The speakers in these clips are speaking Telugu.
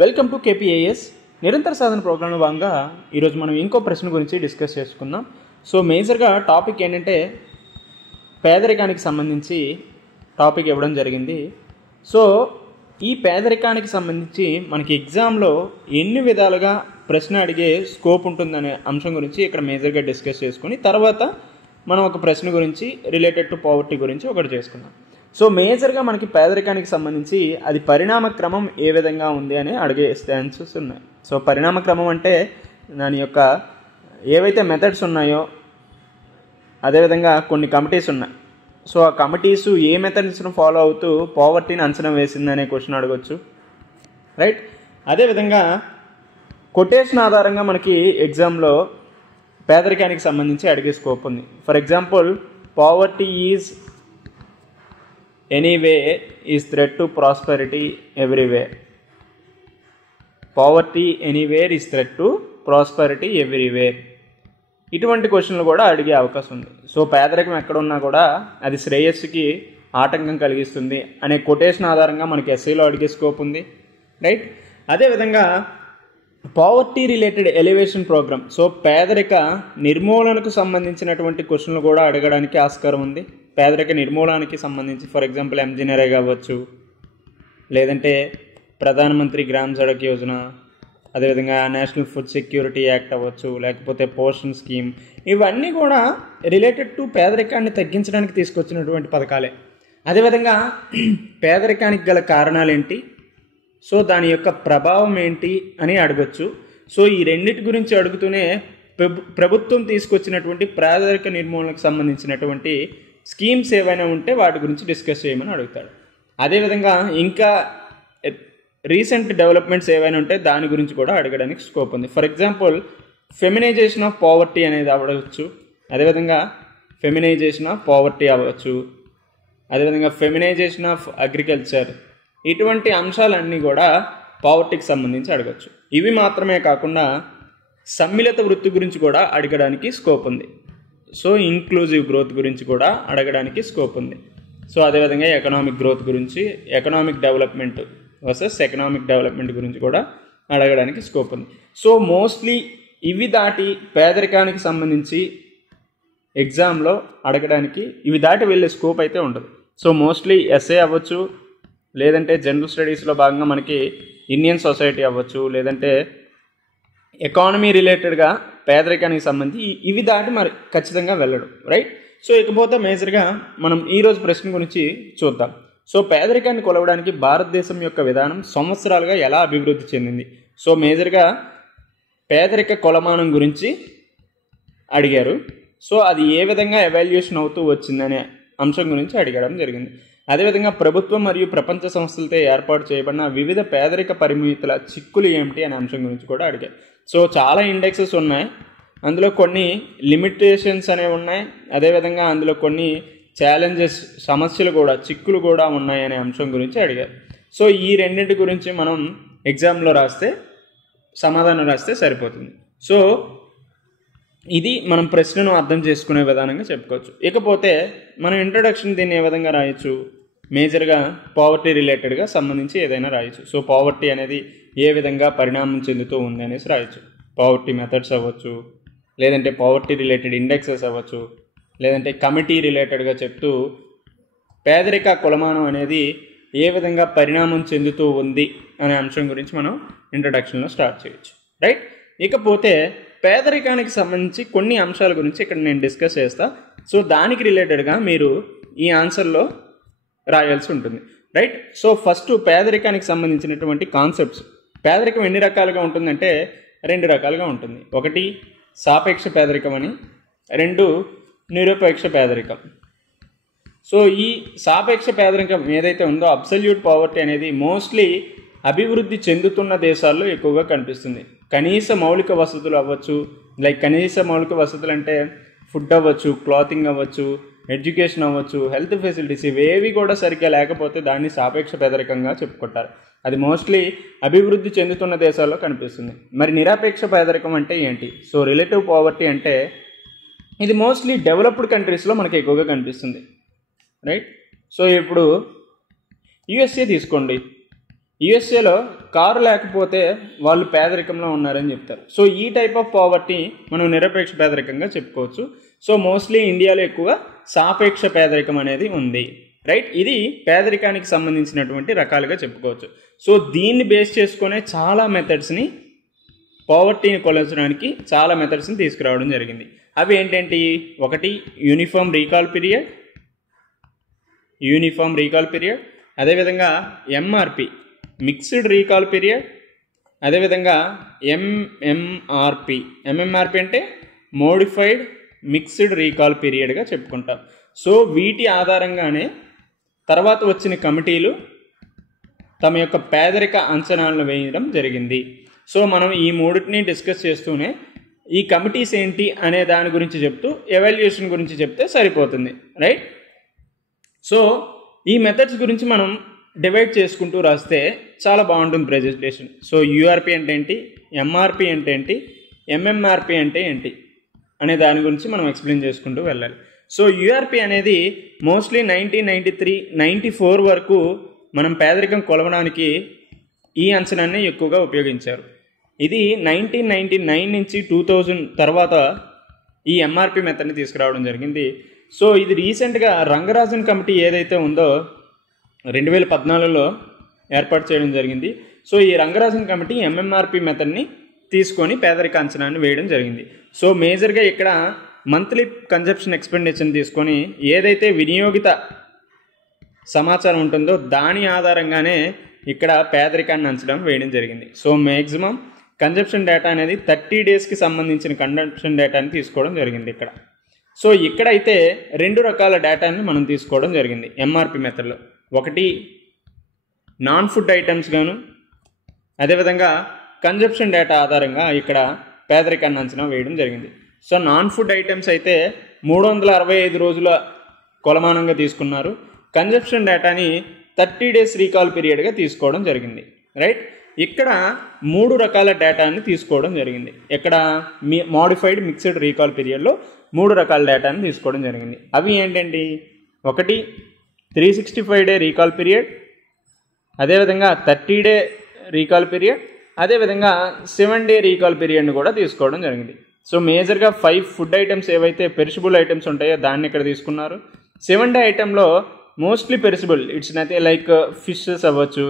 వెల్కమ్ టు కేపీఐఎస్ నిరంతర సాధన ప్రోగ్రాంలో భాగంగా ఈరోజు మనం ఇంకో ప్రశ్న గురించి డిస్కస్ చేసుకుందాం. సో మేజర్గా టాపిక్ ఏంటంటే పేదరికానికి సంబంధించి టాపిక్ ఇవ్వడం జరిగింది. సో ఈ పేదరికానికి సంబంధించి మనకి ఎగ్జామ్లో ఎన్ని విధాలుగా ప్రశ్న అడిగే స్కోప్ ఉంటుందనే అంశం గురించి ఇక్కడ మేజర్గా డిస్కస్ చేసుకుని తర్వాత మనం ఒక ప్రశ్న గురించి రిలేటెడ్ టు పావర్టీ గురించి ఒకటి చేసుకుందాం. సో మేజర్గా మనకి పేదరికానికి సంబంధించి అది పరిణామ క్రమం ఏ విధంగా ఉంది అని అడిగే స్టాన్సెస్ ఉన్నాయి. సో పరిణామ క్రమం అంటే దాని యొక్క ఏవైతే మెథడ్స్ ఉన్నాయో అదేవిధంగా కొన్ని కమిటీస్ ఉన్నాయి. సో ఆ కమిటీస్ ఏ మెథడ్స్ను ఫాలో అవుతూ పావర్టీని అంచనా వేసిందనే క్వశ్చన్ అడగవచ్చు, రైట్. అదేవిధంగా కొటేషన్ ఆధారంగా మనకి ఎగ్జామ్లో పేదరికానికి సంబంధించి అడిగే స్కోప్ ఉంది. For example, poverty is anyway is threat to prosperity everywhere. Poverty anywhere is threat to prosperity everywhere. ఇటువంటి క్వశ్చన్లు కూడా అడిగే అవకాశం ఉంది. సో పేదరికం ఎక్కడున్నా కూడా అది శ్రేయస్సుకి ఆటంకం కలిగిస్తుంది అనే కొటేషన్ ఆధారంగా మనకి ఎస్ఏలో అడిగే స్కోప్ ఉంది, రైట్. అదేవిధంగా poverty related alleviation program, so పేదరిక నిర్మూలనకు సంబంధించినటువంటి క్వశ్చన్లు కూడా అడగడానికి ఆస్కారం ఉంది. పేదరిక నిర్మూలనకి సంబంధించి ఫర్ ఎగ్జాంపుల్ ఎంజీనరేగా అవ్వచ్చు, లేదంటే ప్రధానమంత్రి గ్రామ్ సడక్ యోజన, అదేవిధంగా నేషనల్ ఫుడ్ సెక్యూరిటీ యాక్ట్ అవ్వచ్చు, లేకపోతే పోషన్ స్కీమ్, ఇవన్నీ కూడా రిలేటెడ్ టు పేదరికాన్ని తగ్గించడానికి తీసుకొచ్చినటువంటి పథకాలే. అదేవిధంగా పేదరికానికి గల కారణాలు ఏంటి, సో దాని యొక్క ప్రభావం ఏంటి అని అడగచ్చు. సో ఈ రెండింటి గురించి అడుగుతూనే ప్రభుత్వం తీసుకొచ్చినటువంటి పేదరిక నిర్మూలనకు సంబంధించినటువంటి స్కీమ్స్ ఏవైనా ఉంటే వాటి గురించి డిస్కస్ చేయమని అడుగుతాడు. అదేవిధంగా ఇంకా రీసెంట్ డెవలప్మెంట్స్ ఏవైనా ఉంటే దాని గురించి కూడా అడగడానికి స్కోప్ ఉంది. For example, feminisation of poverty అనేది అవ్వచ్చు, అదేవిధంగా ఫెమినైజేషన్ ఆఫ్ పావర్టీ అవ్వచ్చు, అదేవిధంగా ఫెమినైజేషన్ ఆఫ్ అగ్రికల్చర్, ఇటువంటి అంశాలన్నీ కూడా పావర్టీకి సంబంధించి అడగచ్చు. ఇవి మాత్రమే కాకుండా సమ్మిళిత వృత్తి గురించి కూడా అడగడానికి స్కోప్ ఉంది. సో ఇంక్లూజివ్ గ్రోత్ గురించి కూడా అడగడానికి స్కోప్ ఉంది. సో అదేవిధంగా ఎకనామిక్ గ్రోత్ గురించి, economic development versus economic development గురించి కూడా అడగడానికి స్కోప్ ఉంది. సో మోస్ట్లీ ఇవి దాటి పేదరికానికి సంబంధించి ఎగ్జామ్లో అడగడానికి ఇవి దాటి వెళ్ళే స్కోప్ అయితే ఉండదు. సో మోస్ట్లీ ఎస్ఏ అవ్వచ్చు, లేదంటే జనరల్ స్టడీస్లో భాగంగా మనకి ఇండియన్ సొసైటీ అవ్వచ్చు, లేదంటే ఎకానమీ రిలేటెడ్గా పేదరికానికి సంబంధించి ఇవి దాటి మరి ఖచ్చితంగా వెళ్ళడం, రైట్. సో ఇకపోతే మేజర్గా మనం ఈరోజు ప్రశ్న గురించి చూద్దాం. సో పేదరికాన్ని కొలవడానికి భారతదేశం యొక్క విధానం సంవత్సరాలుగా ఎలా అభివృద్ధి చెందింది. సో మేజర్గా పేదరిక కొలమానం గురించి అడిగారు. సో అది ఏ విధంగా ఎవాల్యుయేషన్ అవుతూ వచ్చిందనే అంశం గురించి అడగడం జరిగింది. అదేవిధంగా ప్రభుత్వం మరియు ప్రపంచ సంస్థలతో ఏర్పాటు చేయబడిన వివిధ పేదరిక పరిమితుల చిక్కులు ఏమిటి అనే అంశం గురించి కూడా అడిగారు. సో చాలా ఇండెక్సెస్ ఉన్నాయి, అందులో కొన్ని లిమిటేషన్స్ అనేవి ఉన్నాయి, అదేవిధంగా అందులో కొన్ని ఛాలెంజెస్, సమస్యలు కూడా, చిక్కులు కూడా ఉన్నాయి అనే అంశం గురించి అడిగారు. సో ఈ రెండింటి గురించి మనం ఎగ్జామ్లో రాస్తే సమాధానం రాస్తే సరిపోతుంది. సో ఇది మనం ప్రశ్నను అర్థం చేసుకునే విధానంగా చెప్పుకోవచ్చు. ఇకపోతే మనం ఇంట్రొడక్షన్ దీన్ని ఏ విధంగా రాయొచ్చు, మేజర్గా పావర్టీ రిలేటెడ్గా సంబంధించి ఏదైనా రాయొచ్చు. సో పావర్టీ అనేది ఏ విధంగా పరిణామం చెందుతూ ఉంది అనేసి రాయొచ్చు. పావర్టీ మెథడ్స్ అవ్వచ్చు, లేదంటే పావర్టీ రిలేటెడ్ ఇండెక్సెస్ అవ్వచ్చు, లేదంటే కమిటీ రిలేటెడ్గా చెప్తూ పేదరిక కొలమానం అనేది ఏ విధంగా పరిణామం చెందుతూ ఉంది అనే అంశం గురించి మనం ఇంట్రొడక్షన్లో స్టార్ట్ చేయొచ్చు, రైట్. ఇకపోతే పేదరికానికి సంబంధించి కొన్ని అంశాల గురించి ఇక్కడ నేను డిస్కస్ చేస్తా. సో దానికి రిలేటెడ్గా మీరు ఈ ఆన్సర్లో రాయాల్సి ఉంటుంది, రైట్. సో ఫస్ట్ పేదరికానికి సంబంధించినటువంటి కాన్సెప్ట్స్. పేదరికం ఎన్ని రకాలుగా ఉంటుందంటే రెండు రకాలుగా ఉంటుంది. ఒకటి సాపేక్ష పేదరికం అని, రెండు నిరపేక్ష పేదరికం. సో ఈ సాపేక్ష పేదరికం ఏదైతే ఉందో, అబ్సల్యూట్ పావర్టీ అనేది మోస్ట్లీ అభివృద్ధి చెందుతున్న దేశాల్లో ఎక్కువగా కనిపిస్తుంది. కనీస మౌలిక వసతులు అవ్వచ్చు, లైక్ కనీస మౌలిక వసతులు అంటే ఫుడ్ అవ్వచ్చు, క్లాతింగ్ అవ్వచ్చు, ఎడ్యుకేషన్ అవ్వచ్చు, హెల్త్ ఫెసిలిటీస్, ఇవేవి కూడా సరిగ్గా లేకపోతే దాన్ని సాపేక్ష పేదరికంగా చెప్పుకుంటారు. అది మోస్ట్లీ అభివృద్ధి చెందుతున్న దేశాల్లో కనిపిస్తుంది. మరి నిరపేక్ష పేదరికం అంటే ఏంటి? సో రిలేటివ్ పావర్టీ అంటే ఇది మోస్ట్లీ డెవలప్డ్ కంట్రీస్లో మనకి ఎక్కువగా కనిపిస్తుంది, రైట్. సో ఇప్పుడు యుఎస్ఏ తీసుకోండి. యుఎస్ఏలో కారు లేకపోతే వాళ్ళు పేదరికంలో ఉన్నారని చెప్తారు. సో ఈ టైప్ ఆఫ్ పావర్టీ మనం నిరపేక్ష పేదరికంగా చెప్పుకోవచ్చు. సో మోస్ట్లీ ఇండియాలో ఎక్కువగా సాపేక్ష పేదరికం అనేది ఉంది, రైట్. ఇది పేదరికానికి సంబంధించినటువంటి రకాలుగా చెప్పుకోవచ్చు. సో దీన్ని బేస్ చేసుకునే చాలా మెథడ్స్ని, పావర్టీని కొలచడానికి చాలా మెథడ్స్ని తీసుకురావడం జరిగింది. అవి ఏంటంటే, ఒకటి యూనిఫామ్ రీకాల్ పీరియడ్, అదేవిధంగా ఎంఆర్పి మిక్స్డ్ రీకాల్ పీరియడ్, అదేవిధంగా ఎంఎంఆర్పి అంటే మోడిఫైడ్ మిక్స్డ్ రీకాల్ పీరియడ్గా చెప్పుకుంటాం. సో వీటి ఆధారంగానే తర్వాత వచ్చిన కమిటీలు తమ యొక్క పేదరిక అంచనాలను వేయడం జరిగింది. సో మనం ఈ మూడింటిని డిస్కస్ చేస్తూనే ఈ కమిటీస్ ఏంటి అనే దాని గురించి చెప్తూ ఎవాల్యుయేషన్ గురించి చెప్తే సరిపోతుంది, రైట్. సో ఈ మెథడ్స్ గురించి మనం డివైడ్ చేసుకుంటూ రాస్తే చాలా బాగుంటుంది ప్రెజెంటేషన్. సో యూఆర్పి అంటే ఏంటి, ఎంఆర్పి అంటే ఏంటి, ఎంఎంఆర్పి అంటే ఏంటి అనే దాని గురించి మనం ఎక్స్ప్లెయిన్ చేసుకుంటూ వెళ్ళాలి. సో యూఆర్పి అనేది మోస్ట్లీ 1993-94 వరకు మనం పేదరికం కొలవడానికి ఈ అంచనాన్ని ఎక్కువగా ఉపయోగించారు. ఇది 1999 నుంచి 2000 తర్వాత ఈ ఎంఆర్పి మెథడ్ని తీసుకురావడం జరిగింది. సో ఇది రీసెంట్గా రంగరాజన్ కమిటీ ఏదైతే ఉందో 2014లో ఏర్పాటు చేయడం జరిగింది. సో ఈ రంగరాజన్ కమిటీ ఎంఎంఆర్పి మెథడ్ని తీసుకొని పేదరిక అంచనాన్ని వేయడం జరిగింది. సో మేజర్గా ఇక్కడ మంత్లీ కన్జంప్షన్ ఎక్స్పెండిచర్ని తీసుకొని ఏదైతే వినియోగిత సమాచారం ఉంటుందో దాని ఆధారంగానే ఇక్కడ పేదరికాన్ని అంచడం వేయడం జరిగింది. సో మ్యాక్సిమం కన్జంప్షన్ డేటా అనేది 30 డేస్కి సంబంధించిన కన్జంప్షన్ డేటాని తీసుకోవడం జరిగింది ఇక్కడ. సో ఇక్కడైతే 2 రకాల డేటాని మనం తీసుకోవడం జరిగింది ఎంఆర్పి మెథడ్లో. ఒకటి నాన్ ఫుడ్ ఐటమ్స్ గాను, అదేవిధంగా కన్జంప్షన్ డేటా ఆధారంగా ఇక్కడ పేదరికాన్ని అంచనా వేయడం జరిగింది. సో నాన్ ఫుడ్ ఐటమ్స్ అయితే 365 రోజుల కొలమానంగా తీసుకున్నారు. కన్జంప్షన్ డేటాని 30 డేస్ రీకాల్ పీరియడ్గా తీసుకోవడం జరిగింది, రైట్. ఇక్కడ 3 రకాల డేటాని తీసుకోవడం జరిగింది. ఇక్కడ మోడిఫైడ్ మిక్స్డ్ రీకాల్ పీరియడ్లో 3 రకాల డేటాని తీసుకోవడం జరిగింది. అవి ఏంటండి, ఒకటి 365 డే రీకాల్ పీరియడ్, అదేవిధంగా 30 డే రీకాల్ పీరియడ్, అదేవిధంగా 7 డే రీకాల్ పీరియడ్ని కూడా తీసుకోవడం జరిగింది. సో మేజర్గా 5 ఫుడ్ ఐటమ్స్ ఏవైతే పెరిషబుల్ ఐటమ్స్ ఉంటాయో దాన్ని ఇక్కడ తీసుకున్నారు. 7 డే ఐటెంలో mostly perishable, it's nothing like fishes అవ్వచ్చు,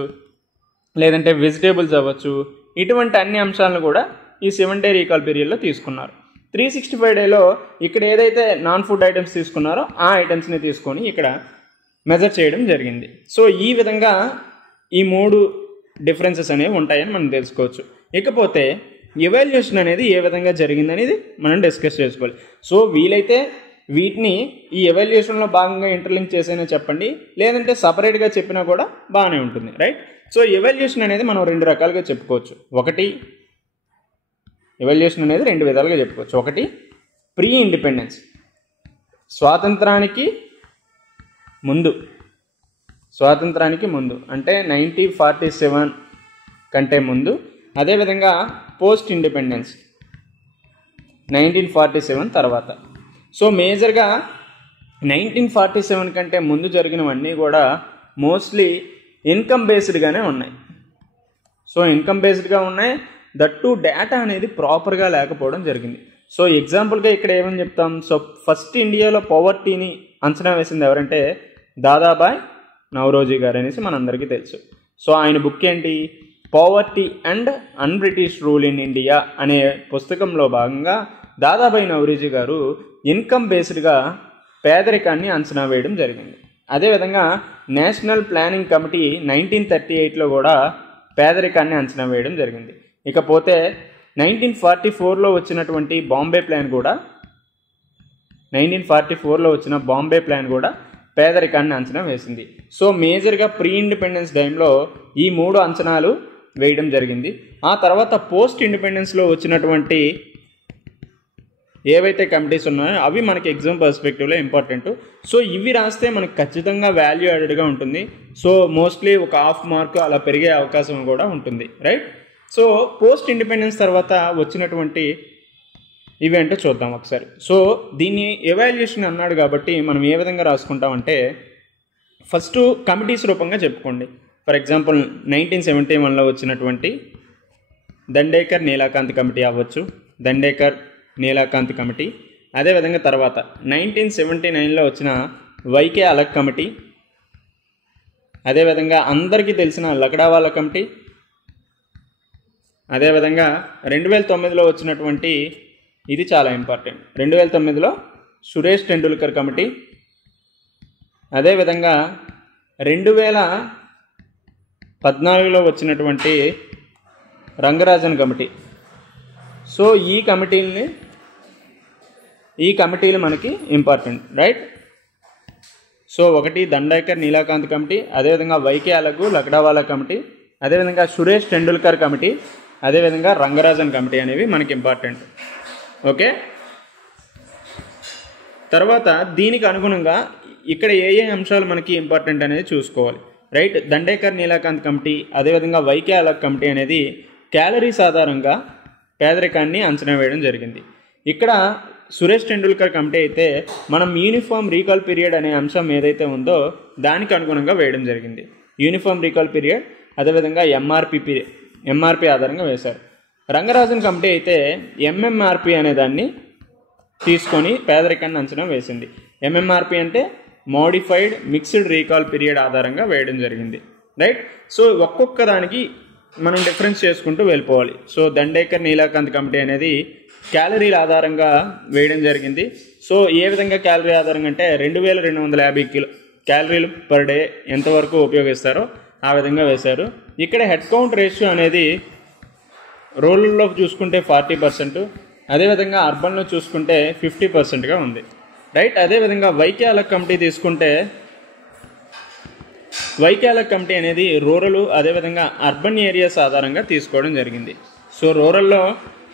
లేదంటే వెజిటేబుల్స్ అవ్వచ్చు, ఇటువంటి అన్ని అంశాలను కూడా ఈ 7 డే రీకాల్ పీరియడ్లో తీసుకున్నారు. 365 డేలో ఇక్కడ ఏదైతే నాన్ ఫుడ్ ఐటమ్స్ తీసుకున్నారో ఆ ఐటమ్స్ని తీసుకొని ఇక్కడ మెజర్ చేయడం జరిగింది. సో ఈ విధంగా ఈ 3 డిఫరెన్సెస్ అనేవి ఉంటాయని మనం తెలుసుకోవచ్చు. ఇకపోతే ఎవాల్యుయేషన్ అనేది ఏ విధంగా జరిగిందనేది మనం డిస్కస్ చేసుకోవాలి. సో వీలైతే వీటిని ఈ ఎవాల్యుయేషన్లో భాగంగా ఇంటర్లింక్ చేసైనా చెప్పండి, లేదంటే సపరేట్గా చెప్పినా కూడా బాగానే ఉంటుంది, రైట్. సో ఎవాల్యుయేషన్ అనేది మనం 2 రకాలుగా చెప్పుకోవచ్చు. ఎవాల్యుయేషన్ అనేది 2 విధాలుగా చెప్పుకోవచ్చు. ఒకటి ప్రీ ఇండిపెండెన్స్, స్వాతంత్రానికి ముందు అంటే 1947 కంటే ముందు, అదేవిధంగా పోస్ట్ ఇండిపెండెన్స్ 1947 తర్వాత. సో మేజర్గా 1947 కంటే ముందు జరిగినవన్నీ కూడా మోస్ట్లీ ఇన్కమ్ బేస్డ్గానే ఉన్నాయి. సో ఇన్కమ్ బేస్డ్గా ఉన్నాయి, దట్టు డేటా అనేది ప్రాపర్గా లేకపోవడం జరిగింది. సో ఎగ్జాంపుల్గా ఇక్కడ ఏమని చెప్తాం, సో ఫస్ట్ ఇండియాలో పవర్టీని అంచనా వేసింది ఎవరంటే దాదాబాయ్ నౌరోజీ గారు అనేసి మనందరికీ తెలుసు. సో ఆయన బుక్ ఏంటి, poverty and an British rule in India అనే పుస్తకంలో భాగంగా దాదాబాయ్ నౌరోజీ గారు ఇన్కమ్ బేస్డ్గా పేదరికాన్ని అంచనా వేయడం జరిగింది. అదేవిధంగా నేషనల్ ప్లానింగ్ కమిటీ 1938లో కూడా పేదరికాన్ని అంచనా వేయడం జరిగింది. ఇకపోతే 1944లో వచ్చినటువంటి బాంబే ప్లాన్ కూడా పేదరికాన్ని అంచనా వేసింది. సో మేజర్గా ప్రీ ఇండిపెండెన్స్ టైంలో ఈ 3 అంచనాలు వేయడం జరిగింది. ఆ తర్వాత పోస్ట్ ఇండిపెండెన్స్లో వచ్చినటువంటి ఏవైతే కమిటీస్ ఉన్నాయో అవి మనకి ఎగ్జామ్ పర్స్పెక్టివ్లో ఇంపార్టెంట్. సో ఇవి రాస్తే మనకు ఖచ్చితంగా వాల్యూ యాడెడ్గా ఉంటుంది. సో మోస్ట్లీ ఒక 1/2 మార్కు అలా పెరిగే అవకాశం కూడా ఉంటుంది, రైట్. సో పోస్ట్ ఇండిపెండెన్స్ తర్వాత వచ్చినటువంటి ఇవేంటో చూద్దాం ఒకసారి. సో దీన్ని ఎవాల్యుయేషన్ అన్నాడు కాబట్టి మనం ఏ విధంగా రాసుకుంటామంటే, ఫస్ట్ కమిటీస్ రూపంగా చెప్పుకోండి. ఫర్ ఎగ్జాంపుల్ 1971లో వచ్చినటువంటి దండేకర్ నీలాకాంత్ కమిటీ అవ్వచ్చు, దండేకర్ నీలాకాంత్ కమిటీ. అదేవిధంగా తర్వాత 1979లో వచ్చిన వైకే అలక్ కమిటీ, అదేవిధంగా అందరికీ తెలిసిన లకడావాలా కమిటీ, అదేవిధంగా 2009లో వచ్చినటువంటి, ఇది చాలా ఇంపార్టెంట్, 2009లో సురేష్ టెండూల్కర్ కమిటీ, అదేవిధంగా 2014లో వచ్చినటువంటి రంగరాజన్ కమిటీ. సో ఈ కమిటీలు మనకి ఇంపార్టెంట్, రైట్. సో ఒకటి దండేకర్ నీలాకాంత్ కమిటీ, అదేవిధంగా వైకే అలగు లకడావాలా కమిటీ, అదేవిధంగా సురేష్ టెండూల్కర్ కమిటీ, అదేవిధంగా రంగరాజన్ కమిటీ అనేవి మనకి ఇంపార్టెంట్. ఓకే, తర్వాత దీనికి అనుగుణంగా ఇక్కడ ఏ అంశాలు మనకి ఇంపార్టెంట్ అనేది చూసుకోవాలి, రైట్. దండేకర్ నీలాకాంత్ కమిటీ, అదేవిధంగా వైకే అలగ్ కమిటీ అనేది క్యాలరీస్ ఆధారంగా పేదరికాన్ని అంచనా వేయడం జరిగింది. ఇక్కడ సురేష్ టెండూల్కర్ కమిటీ అయితే మనం యూనిఫామ్ రీకాల్ పీరియడ్ అనే అంశం ఏదైతే ఉందో దానికి అనుగుణంగా వేయడం జరిగింది. యూనిఫామ్ రీకాల్ పీరియడ్, అదేవిధంగా ఎంఆర్పి ఆధారంగా వేశారు. రంగరాజన్ కమిటీ అయితే ఎంఎంఆర్పి అనే దాన్ని తీసుకొని పేదరికాన్ని అంచనా వేసింది. ఎంఎంఆర్పి అంటే మోడిఫైడ్ మిక్స్డ్ రీకాల్ పీరియడ్ ఆధారంగా వేయడం జరిగింది, రైట్. సో ఒక్కొక్క దానికి మనం డిఫరెన్స్ చేసుకుంటూ వెళ్ళిపోవాలి. సో దండేకర్ నీలాకాంత్ కమిటీ అనేది క్యాలరీల ఆధారంగా వేయడం జరిగింది. సో ఏ విధంగా క్యాలరీ ఆధారంగా అంటే 2250 క్యాలరీలు పర్ డే ఎంతవరకు ఉపయోగిస్తారో ఆ విధంగా వేశారు. ఇక్కడ హెడ్ కౌంట్ రేషియో అనేది రూరల్లో చూసుకుంటే 40%, అదేవిధంగా అర్బన్లో చూసుకుంటే 50%గా ఉంది, రైట్. అదేవిధంగా వైకే అలగ్ కమిటీ తీసుకుంటే వైకే అలగ్ కమిటీ అనేది రూరల్ అదేవిధంగా అర్బన్ ఏరియాస్ ఆధారంగా తీసుకోవడం జరిగింది. సో రూరల్లో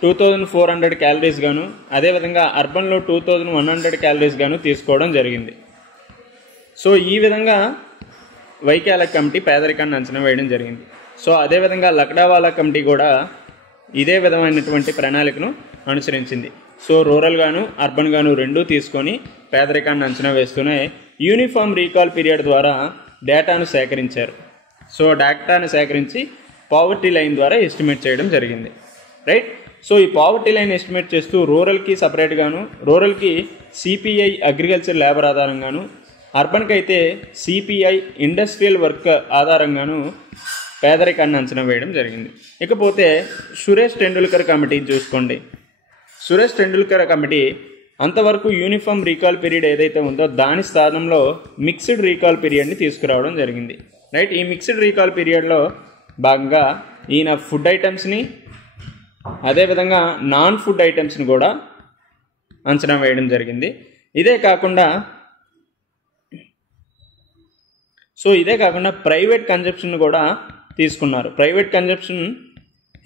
2400 క్యాలరీస్ గాను, అదేవిధంగా అర్బన్లో 2100 క్యాలరీస్ గాను తీసుకోవడం జరిగింది. సో ఈ విధంగా వైకే అలగ్ కమిటీ పేదరికాన్ని అంచనా వేయడం జరిగింది. సో అదేవిధంగా లకడావాలా కమిటీ కూడా ఇదే విధమైనటువంటి ప్రణాళికను అనుసరించింది. సో రూరల్ గాను అర్బన్ గాను రెండూ తీసుకొని పేదరికాన్ని అంచనా వేస్తూనే యూనిఫామ్ రీకాల్ పీరియడ్ ద్వారా డేటాను సేకరించారు. సో డేటాను సేకరించి పావర్టీ లైన్ ద్వారా ఎస్టిమేట్ చేయడం జరిగింది, రైట్. సో ఈ పావర్టీ లైన్ ఎస్టిమేట్ చేస్తూ రూరల్కి సపరేట్గాను, రూరల్కి సిపిఐ అగ్రికల్చర్ లేబర్ ఆధారంగాను, అర్బన్కి అయితే సిపిఐ ఇండస్ట్రియల్ వర్క్ ఆధారంగాను పేదరికాన్ని అంచనా వేయడం జరిగింది. ఇకపోతే సురేష్ టెండూల్కర్ కమిటీ చూసుకోండి. సురేష్ టెండూల్కర్ కమిటీ అంతవరకు యూనిఫామ్ రీకాల్ పీరియడ్ ఏదైతే ఉందో దాని స్థానంలో మిక్స్డ్ రీకాల్ పీరియడ్ని తీసుకురావడం జరిగింది, రైట్. ఈ మిక్స్డ్ రీకాల్ పీరియడ్లో భాగంగా ఈయన ఫుడ్ ఐటమ్స్ని అదేవిధంగా నాన్ ఫుడ్ ఐటమ్స్ని కూడా అంచనా వేయడం జరిగింది. ఇదే కాకుండా ప్రైవేట్ కన్జంప్షన్ కూడా తీసుకున్నారు. ప్రైవేట్ కన్జంప్షన్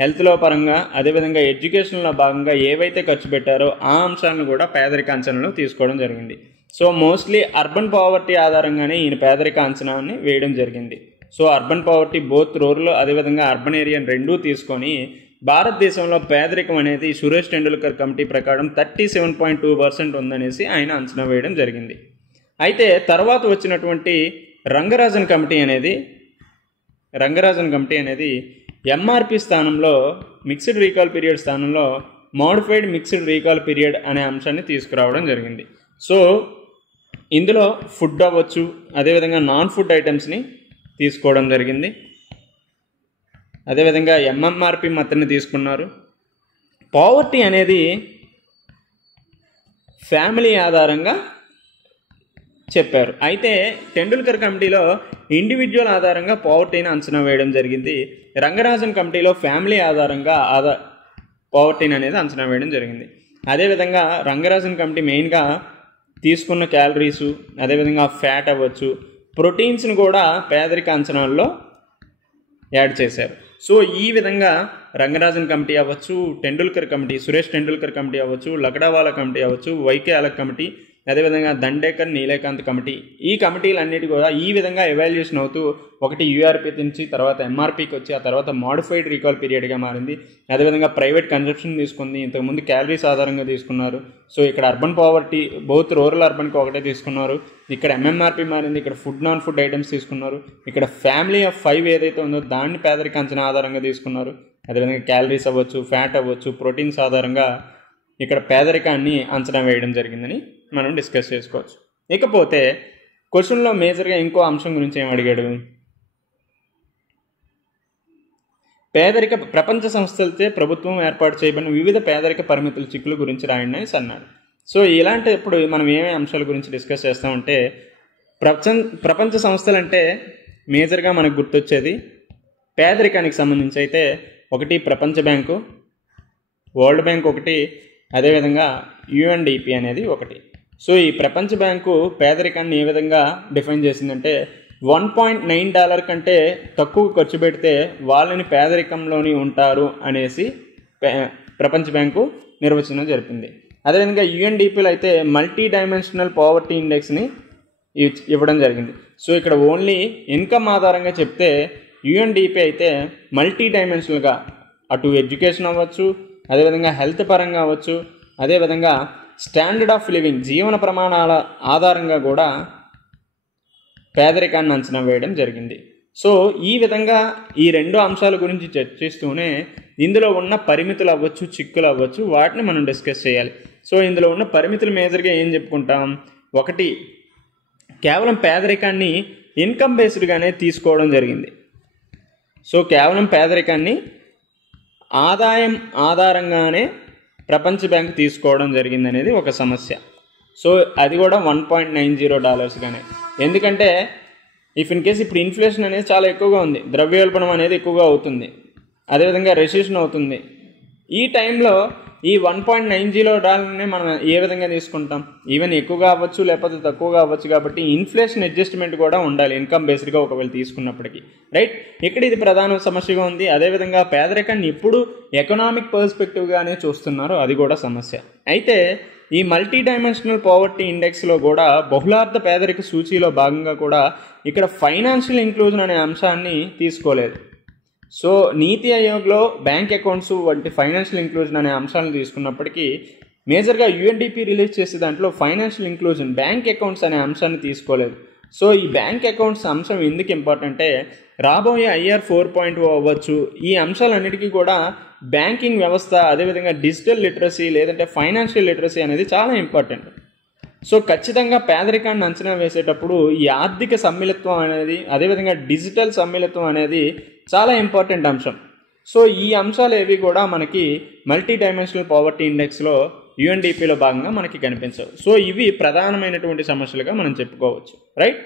హెల్త్లో పరంగా అదేవిధంగా ఎడ్యుకేషన్లో భాగంగా ఏవైతే ఖర్చు పెట్టారో ఆ అంశాలను కూడా పేదరిక అంచనాలో తీసుకోవడం జరిగింది. సో మోస్ట్లీ అర్బన్ పావర్టీ ఆధారంగానే ఈయన పేదరిక అంచనాన్ని వేయడం జరిగింది. So urban poverty both rural అదేవిధంగా అర్బన్ ఏరియా రెండూ తీసుకొని భారతదేశంలో పేదరికం అనేది సురేష్ టెండూల్కర్ కమిటీ ప్రకారం 37.2% ఉందనేసి ఆయన అంచనా వేయడం జరిగింది. అయితే తర్వాత వచ్చినటువంటి రంగరాజన్ కమిటీ అనేది ఎంఆర్పి స్థానంలో మిక్స్డ్ రీకాల్ పీరియడ్ స్థానంలో మోడిఫైడ్ మిక్స్డ్ రీకాల్ పీరియడ్ అనే అంశాన్ని తీసుకురావడం జరిగింది. సో ఇందులో ఫుడ్ అవ్వచ్చు అదేవిధంగా నాన్ ఫుడ్ ఐటమ్స్ని తీసుకోవడం జరిగింది. అదేవిధంగా ఎంఎంఆర్పి మొత్తాన్ని తీసుకున్నారు. పావర్టీ అనేది ఫ్యామిలీ ఆధారంగా చెప్పారు. అయితే టెండూల్కర్ కమిటీలో ఇండివిజువల్ ఆధారంగా పావర్టీని అంచనా వేయడం జరిగింది. రంగరాజన్ కమిటీలో ఫ్యామిలీ ఆధారంగా పావర్టీని అనేది అంచనా వేయడం జరిగింది. అదేవిధంగా రంగరాజన్ కమిటీ మెయిన్గా తీసుకున్న క్యాలరీసు అదేవిధంగా ఫ్యాట్ అవ్వచ్చు ప్రోటీన్స్ని కూడా పేదరిక అంచనాల్లో యాడ్ చేశారు. సో ఈ విధంగా రంగరాజన్ కమిటీ అవ్వచ్చు, టెండూల్కర్ కమిటీ, సురేష్ టెండూల్కర్ కమిటీ అవ్వచ్చు, లకడావాలా కమిటీ అవ్వచ్చు, వైకే అలగ్ కమిటీ అదేవిధంగా దండేకర్ నీలేకాంత్ కమిటీ, ఈ కమిటీలన్నిటి కూడా ఈ విధంగా ఎవాల్యుయేషన్ అవుతూ ఒకటి యూఆర్పీ నుంచి తర్వాత ఎంఆర్పీకి వచ్చి ఆ తర్వాత మాడిఫైడ్ రీకాల్ పీరియడ్గా మారింది. అదేవిధంగా ప్రైవేట్ కన్జంప్షన్ తీసుకుంది, ఇంతకుముందు క్యాలరీస్ ఆధారంగా తీసుకున్నారు. సో ఇక్కడ అర్బన్ పావర్టీ బౌత్ రూరల్ అర్బన్కి ఒకటే తీసుకున్నారు. ఇక్కడ ఎంఎంఆర్పీ మారింది, ఇక్కడ ఫుడ్ నాన్ ఫుడ్ ఐటమ్స్ తీసుకున్నారు. ఇక్కడ ఫ్యామిలీ ఆఫ్ 5 ఏదైతే ఉందో దాన్ని పేదరిక అంచనా ఆధారంగా తీసుకున్నారు. అదేవిధంగా క్యాలరీస్ అవ్వచ్చు, ఫ్యాట్ అవ్వచ్చు, ప్రోటీన్స్ ఆధారంగా ఇక్కడ పేదరికాన్ని అంచనా వేయడం జరిగిందని మనం డిస్కస్ చేసుకోవచ్చు. ఇకపోతే క్వశ్చన్లో మేజర్గా ఇంకో అంశం గురించి ఏం అడిగాడు, పేదరిక ప్రపంచ సంస్థలచే ప్రభుత్వం ఏర్పాటు చేయబడిన వివిధ పేదరిక పరిమితుల చిక్కుల గురించి రాయండి అని అన్నాడు. సో ఇలాంటప్పుడు మనం ఏమేమి అంశాల గురించి డిస్కస్ చేస్తామంటే ప్రపంచ సంస్థలు అంటే మేజర్గా మనకు గుర్తొచ్చేది పేదరికానికి సంబంధించి అయితే ఒకటి ప్రపంచ బ్యాంకు, వరల్డ్ బ్యాంక్ ఒకటి, అదేవిధంగా యుఎన్డిపి అనేది ఒకటి. సో ఈ ప్రపంచ బ్యాంకు పేదరికాన్ని ఏ విధంగా డిఫైన్ చేసిందంటే $1.9 కంటే తక్కువ ఖర్చు పెడితే వాళ్ళని పేదరికంలోని ఉంటారు అనేసి ప్రపంచ బ్యాంకు నిర్వచనం జరిపింది. అదేవిధంగా యుఎన్డిపిలో అయితే మల్టీ డైమెన్షనల్ పావర్టీ ఇండెక్స్ని ఇవ్వడం జరిగింది. సో ఇక్కడ ఓన్లీ ఇన్కమ్ ఆధారంగా చెప్తే యుఎన్డిపి అయితే మల్టీ డైమెన్షనల్గా అటు ఎడ్యుకేషన్ అవ్వచ్చు, అదేవిధంగా హెల్త్ పరంగా అవ్వచ్చు, అదేవిధంగా స్టాండర్డ్ ఆఫ్ లివింగ్ జీవన ప్రమాణాల ఆధారంగా కూడా పేదరికాన్ని అంచనా వేయడం జరిగింది. సో ఈ విధంగా ఈ 2 అంశాల గురించి చర్చిస్తూనే ఇందులో ఉన్న పరిమితులు అవ్వచ్చు, చిక్కులు అవ్వచ్చు, వాటిని మనం డిస్కస్ చేయాలి. సో ఇందులో ఉన్న పరిమితులు మేజర్గా ఏం చెప్పుకుంటాం, ఒకటి కేవలం పేదరికాన్ని ఇన్కమ్ బేస్డ్గానే తీసుకోవడం జరిగింది. సో కేవలం పేదరికాన్ని ఆదాయం ఆధారంగానే ప్రపంచ బ్యాంక్ తీసుకోవడం జరిగింది అనేది ఒక సమస్య. సో అది కూడా $1.90గానే. ఎందుకంటే ఇఫ్ ఇన్ కేస్ ఇప్పుడు ఇన్ఫ్లేషన్ అనేది చాలా ఎక్కువగా ఉంది, ద్రవ్యోల్బణం అనేది ఎక్కువగా అవుతుంది, అదేవిధంగా రెసిషన్ అవుతుంది. ఈ టైంలో ఈ $1.90 మనం ఏ విధంగా తీసుకుంటాం, ఈవెన్ ఎక్కువగా అవ్వచ్చు లేకపోతే తక్కువగా అవ్వచ్చు. కాబట్టి ఇన్ఫ్లేషన్ అడ్జస్ట్మెంట్ కూడా ఉండాలి ఇన్కమ్ బేస్డ్గా ఒకవేళ తీసుకున్నప్పటికీ, రైట్. ఇక్కడ ఇది ప్రధాన సమస్యగా ఉంది. అదేవిధంగా పేదరికాన్ని ఇప్పుడు ఎకనామిక్ పర్స్పెక్టివ్గానే చూస్తున్నారు, అది కూడా సమస్య. అయితే ఈ మల్టీ డైమెన్షనల్ పావర్టీ ఇండెక్స్లో కూడా బహుళార్థ పేదరిక సూచీలో భాగంగా కూడా ఇక్కడ ఫైనాన్షియల్ ఇంక్లూజన్ అనే అంశాన్ని తీసుకోలేదు. సో నీతి ఆయోగ్లో బ్యాంక్ అకౌంట్స్ వంటి ఫైనాన్షియల్ ఇంక్లూజన్ అనే అంశాలను తీసుకున్నప్పటికీ మేజర్గా యుఎన్డిపి రిలీజ్ చేసే దాంట్లో ఫైనాన్షియల్ ఇంక్లూజన్ బ్యాంక్ అకౌంట్స్ అనే అంశాన్ని తీసుకోలేదు. సో ఈ బ్యాంక్ అకౌంట్స్ అంశం ఎందుకు ఇంపార్టెంట్ అంటే రాబోయే IR 4.0 అవ్వచ్చు, ఈ అంశాలన్నిటికీ కూడా బ్యాంకింగ్ వ్యవస్థ, అదేవిధంగా డిజిటల్ లిటరసీ లేదంటే ఫైనాన్షియల్ లిటరసీ అనేది చాలా ఇంపార్టెంట్. సో ఖచ్చితంగా పేదరికాన్ని అంచనా వేసేటప్పుడు ఈ ఆర్థిక సమ్మిళత్వం అనేది, అదేవిధంగా డిజిటల్ సమ్మిళత్వం అనేది చాలా ఇంపార్టెంట్ అంశం. సో ఈ అంశాలు ఏవి కూడా మనకి మల్టీ డైమెన్షనల్ పావర్టీ ఇండెక్స్లో యుఎన్డిపిలో భాగంగా మనకి కనిపించవు. సో ఇవి ప్రధానమైనటువంటి సమస్యలుగా మనం చెప్పుకోవచ్చు, రైట్.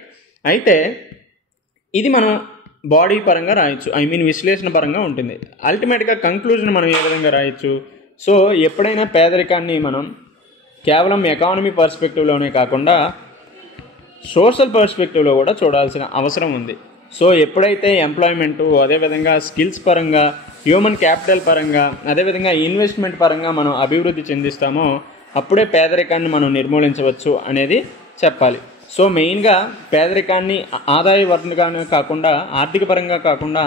అయితే ఇది మనం బాడీ పరంగా రాయొచ్చు, విశ్లేషణ పరంగా ఉంటుంది. అల్టిమేట్గా కంక్లూజన్ మనం ఏ విధంగా రాయొచ్చు, సో ఎప్పుడైనా పేదరికాన్ని మనం కేవలం ఎకానమీ పర్స్పెక్టివ్లోనే కాకుండా సోషల్ పర్స్పెక్టివ్లో కూడా చూడాల్సిన అవసరం ఉంది. సో ఎప్పుడైతే ఎంప్లాయ్మెంటు, అదేవిధంగా స్కిల్స్ పరంగా, హ్యూమన్ క్యాపిటల్ పరంగా, అదేవిధంగా ఇన్వెస్ట్మెంట్ పరంగా మనం అభివృద్ధి చెందిస్తామో అప్పుడే పేదరికాన్ని మనం నిర్మూలించవచ్చు అనేది చెప్పాలి. సో మెయిన్గా పేదరికాన్ని ఆదాయ వర్గంగానే కాకుండా, ఆర్థిక పరంగా కాకుండా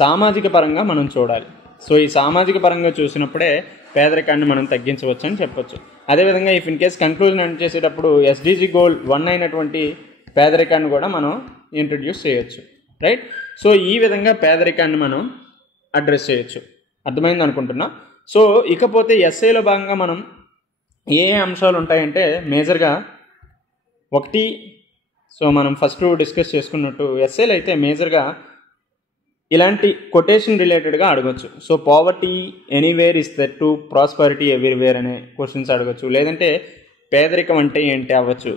సామాజిక పరంగా మనం చూడాలి. సో ఈ సామాజిక పరంగా చూసినప్పుడే పేదరికాన్ని మనం తగ్గించవచ్చు అని చెప్పొచ్చు. అదేవిధంగా ఇఫ్ ఇన్ కేస్ కంక్లూజన్ చేసేటప్పుడు SDG గోల్ 1 అయినటువంటి పేదరికాన్ని కూడా మనం ఇంట్రడ్యూస్ చేయొచ్చు, రైట్. సో ఈ విధంగా పేదరికాన్ని మనం అడ్రస్ చేయొచ్చు. అర్థమైంది అనుకుంటున్నా. సో ఇకపోతే ఎస్ఏలో భాగంగా మనం ఏ అంశాలు ఉంటాయంటే మేజర్గా ఒకటి, సో మనం ఫస్ట్ డిస్కస్ చేసుకున్నట్టు ఎస్ఏలు అయితే మేజర్గా ఇలాంటి కొటేషన్ రిలేటెడ్గా అడగచ్చు. So poverty anywhere is that to prosperity everywhere అనే క్వశ్చన్స్ అడగచ్చు. లేదంటే పేదరికం అంటే ఏంటి అవ్వచ్చు,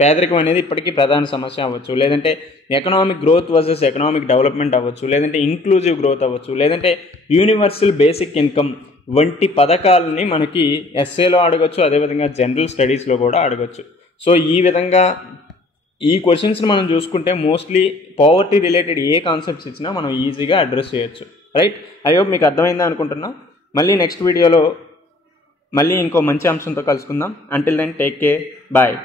పేదరికం అనేది ఇప్పటికీ ప్రధాన సమస్య అవ్వచ్చు. లేదంటే economic growth versus economic development అవ్వచ్చు. లేదంటే ఇంక్లూజివ్ గ్రోత్ అవ్వచ్చు. లేదంటే యూనివర్సల్ బేసిక్ ఇన్కమ్ వంటి పథకాలని మనకి ఎస్ఏలో అడగచ్చు, అదేవిధంగా జనరల్ స్టడీస్లో కూడా అడగచ్చు. సో ఈ విధంగా ఈ క్వశ్చన్స్ని మనం చూసుకుంటే మోస్ట్లీ పావర్టీ రిలేటెడ్ ఏ కాన్సెప్ట్స్ ఇచ్చినా మనం ఈజీగా అడ్రస్ చేయొచ్చు, రైట్. ఐ హోప్ మీకు అర్థమైందా అనుకుంటున్నా. మళ్ళీ నెక్స్ట్ వీడియోలో మళ్ళీ ఇంకో మంచి అంశంతో కలుసుకుందాం. Until then take care, bye.